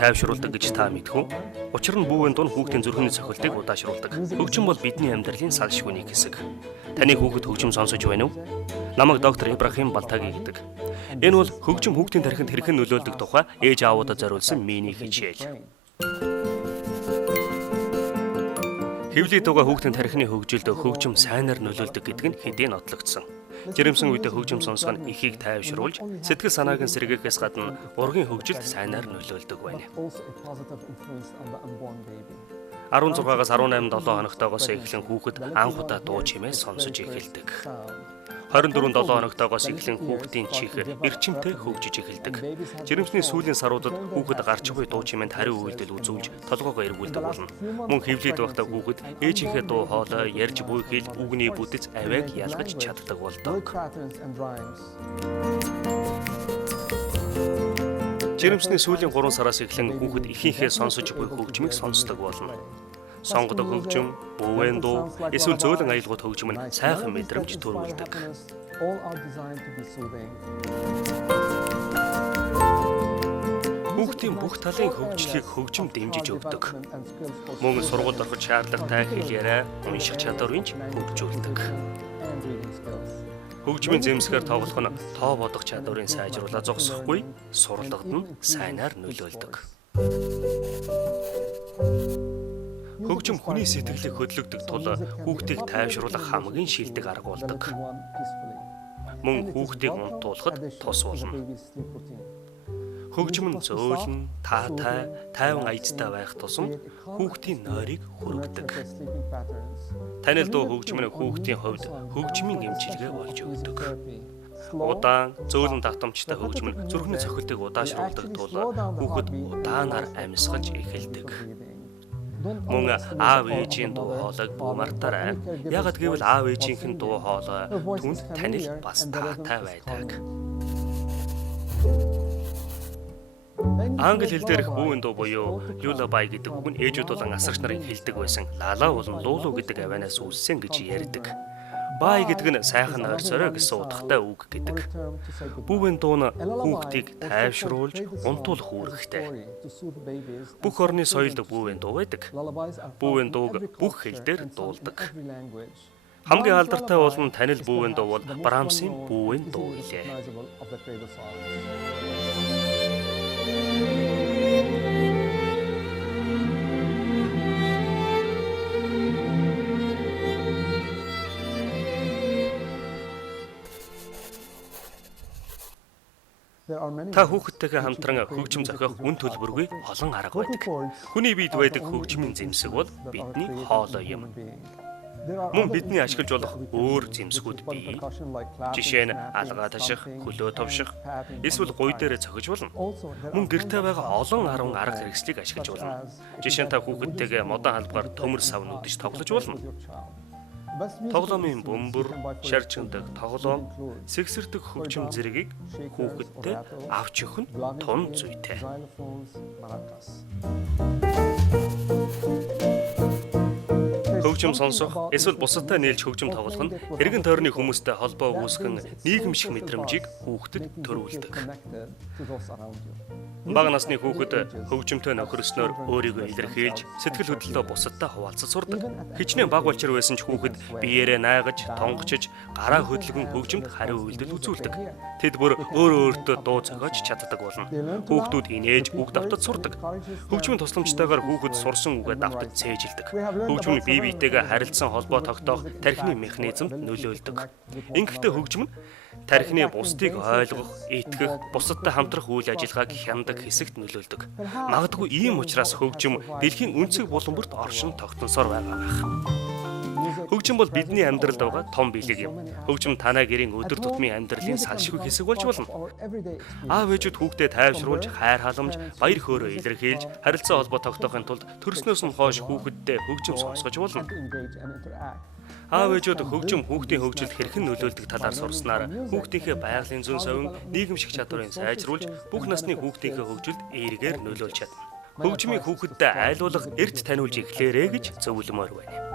тайвшруулдаг гэж та мэдэх үү? Учир нь бүүвэн дунд хүүхдийн зүрхний цохилтыг удаашруулдаг. Хөгжим бол бидний амьдралын салшгүй нэг хэсэг. Таны хүүхэд хөгжим сонсож байна уу? Намайг доктор Ибрахим Балтагийн гэдэг. Энэ бол хөгжим хүүхдийн тархинд хэрхэн нөлөөлдөг тухай ээж аавуудад зориулсан миний хичээл. Хэвлээд байгаа хүүхдийн тархины хөгжилд хөгжим сайнаар нөлөөлдөг гэдэг нь хэдийн нотлогдсон. Жирэмсэн үедээ хөгжим сонсох нь эхийг тайвшруулж, сэтгэл санааг нь сэргээхээс гадна ургийн хөгжилд сайнаар нөлөөлдөг байна. 16-аас 18-7 хоногтойгоос эхлэн хүүхэд анх удаа дуу чимээ сонсож эхэлдэг. 24-7 хоногтойгоос эхлэн хүүхдийн чих эрчимтэй хөгжиж эхэлдэг. Жирэмсний сүүлийн саруудад хүүхэд гарч буй дуу чимээнд хариу үйлдэл үзүүлж толгоогоо эргүүлдэг болно. Мөн хэвлээд байхдаа хүүхэд ээжийнхээ дуу хоолой ярьж буй хэл үгний бүтэц авиаг ялгаж чаддаг болдог. Жирэмсний сүүлийн 3 сараас эхлэн хүүхэд ихийнхээ сонсож буй хөгжмийг сонсдог болно. Сонгодог хөгжим, бүүвэн дуу, эсвэл зөөлөн аялгууд хөгжим нь сайхан мэдрэмж төрүүлдэг. Хүүхдийн бүх талын хөгжлийг хөгжим дэмжиж өгдөг. Мөн сургуульд ороход шаардлагатай хэл яриа, унших чадварыг хөгжүүлдэг. Хөгжмийн зэмсгээр тоглох нь тоо бодох чадварыг сайжруулах зогсохгүй, суралцахад нь сайнаар нөлөөлдөг. Хөгжим хүний сэтгэлийг хөдлөгдөг тул хүүхдийг тайвшруулах хамгийн шилдэг арга болдог. Мөн хүүхдийг унтуулахад тус болно. Хөгжим нь зөөлөн, таатай, тайван аяжтай байх тусам хүүхдийн нойрыг хүргэдэг. Танил дуу хөгжим нь хүүхдийн хувьд хөгжмийн эмчилгээ болж өгдөг. Удаан, зөөлөн давтамжтай хөгжим нь зүрхний цохилтыг удаашруулдаг тул хүүхэд удаанаар амьсгаж эхэлдэг. Мөн аав ээжийн дуу хоолойг буумартаарай. Яагад гэвэл аав ээжийнхэн дуу хоолой түнд танил бас таатай байдаг. Англи хэл дээрх бүүвэн дуу буюу lullaby гэдэг үг нь ээжүүд болон асарч нарын хэлдэг байсан. Лала болон луулу гэдэг авианаас үүссэн гэж ярьдаг. Бай гэдэг нь сайхан ойрсорой гэсэн утгатай үг гэдэг. Бүүвэн дуу нь хүүхдийг тайвшруулж, унтуулах үүрэгтэй. Бүх орны соёлд бүүвэн дуу байдаг. Бүүвэн дууг бүх хэл дээр дуулдаг. Хамгийн алдартай болон танил бүүвэн дуу бол Брамсын бүүвэн дуу гэлээ. Та хүүхдтэйгээ хамтран хөгжим зохиох үн төлбөргүй олон арга байдаг. Хүний биед байдаг хөгжмийн зэмсэг бол бидний хоолой юм. Мөн бидний ашиглаж болох өөр зэмсгүүд бий. Жишээ нь алгаа таших, хөлөө товших, эсвэл гуй дээрээ цохиж болно. Мөн гэртээ байгаа олон 10 арга хэрэгслийг ашиглаж болно. Жишээ нь та хүүхдтэйгээ модон халбгаар төмөр сав нүдэж тоглож болно. Тоглоомын бөмбөр, шарчиндаг тоглоом, сэгсэрдэг хөгжим зэргийг хүүхэдтэй авч өгөх нь тун зүйтэй. Хөгжим сонсох, эсвэл бусадтай нийлж хөгжим тоглох нь эргэн тойрны хүмүүстэй холбоо үүсгэн нийгэмших мэдрэмжийг хүүхдэд төрүүлдэг. Бага насны хүүхэд хөгжимтэй нөхөрснөөр өөрийгөө илэрхийлж, сэтгэл хөдлөлтөө бусадтай хуваалцаж сурдаг. Хичнээн бага болчир байсан ч хүүхэд биеэрээ найгаж, тонгочж, гараа хөдөлгөн хөгжимд хариу үйлдэл үзүүлдэг. Тэд бүр өөртөө дуу зохиож чаддаг болно. Хүүхдүүд инээж үг давтаж сурдаг. Хөгжмийн тусламжтайгаар хүүхэд сурсан үгээ давтаж цээжилдэг. Хөгжмийн бие биетэйгээ харилцсан холбоо тогтоох тархины механизмд нөлөөлдөг. Ингэхдээ хөгжим нь тархины бусдыг ойлгох, итгэх, бусадтай хамтрах үйл ажиллагааг хяндаг хэсэгт нөлөөлдөг. Магадгүй ийм учраас хөгжим дэлхийн өнцөг булан бүрт оршин тогтносоор байгаа байх. Хөгжим бол бидний амьдралд байгаа том бэлэг юм. Хөгжим танай гэрийн өдөр тутмын амьдралын салшгүй хэсэг болж болно. Аав ээжүүд хүүхдэд тайвшруулж, хайр халамж, баяр хөөрөө илэрхийлж, харилцаа холбоо тогтоохын тулд төрснөөс нь хойш хүүхэдтэй хөгжим сонсгож болно. Аав ээжүүд хөгжим хүүхдийн хөгжилд хэрхэн нөлөөлдөг талаар сурснаар хүүхдийнхээ байгалийн зүйн совин, нийгэмших чадварыг сайжруулж, бүх насны хүүхдийнхээ хөгжилд эергээр нөлөөлж чадна. Хөгжмийг хүүхэдтэй айлуулга, эрт таниулж эхлээрэй гэж зөвлөмөр байна.